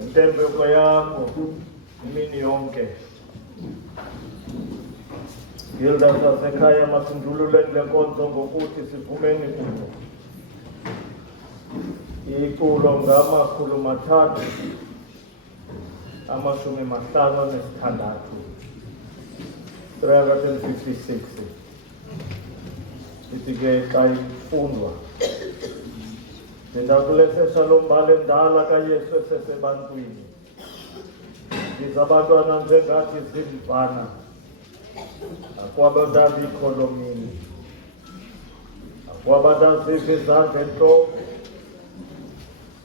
Intembeko yakho imini yonke. Gilda sasekhaya masindululeni lenkonzo ngokuthi sivumeni kulo. Iculo ngamakhulu mathathu amashumi mahlanu anesithandathu 356. Ithi ke xa ifundwa ndingakulesesha lo mbhalo endala kaYesu esesebantwini. Izabantwana njengathi zimfana akwabadabikho lo mini, akwabadaziphi izandla entloko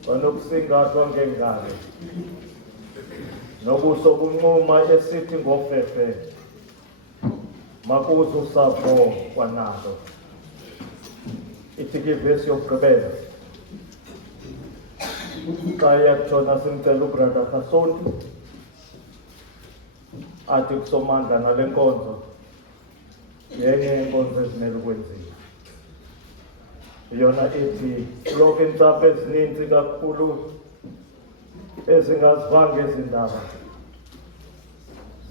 banokusingathwa ngengalo nobuso buncuma esithi ngofefe makuze usapho kwanalo. Ithi ke ivesi yokugqibela xa yakutshona simcela ubrada Kasonti athi kusomandla nale nkonzo yenye yenkonzo ezimele ukwenziwa. Yona ithi kuloko iintsapho ezininzi kakhulu ezingazivanga ezi ndaba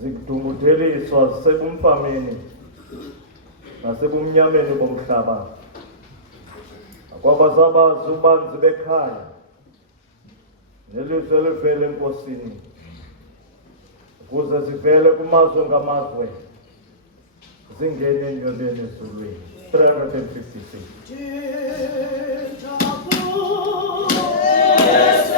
zikudungutheliswa zisebumfameni nasebumnyameni bomhlaba, akwabazabazi ubanzi bekhaya nelizwi elivela enkosini ukuze zivele kumazwe ngamazwe zingene enyondeni ezulwini. 356.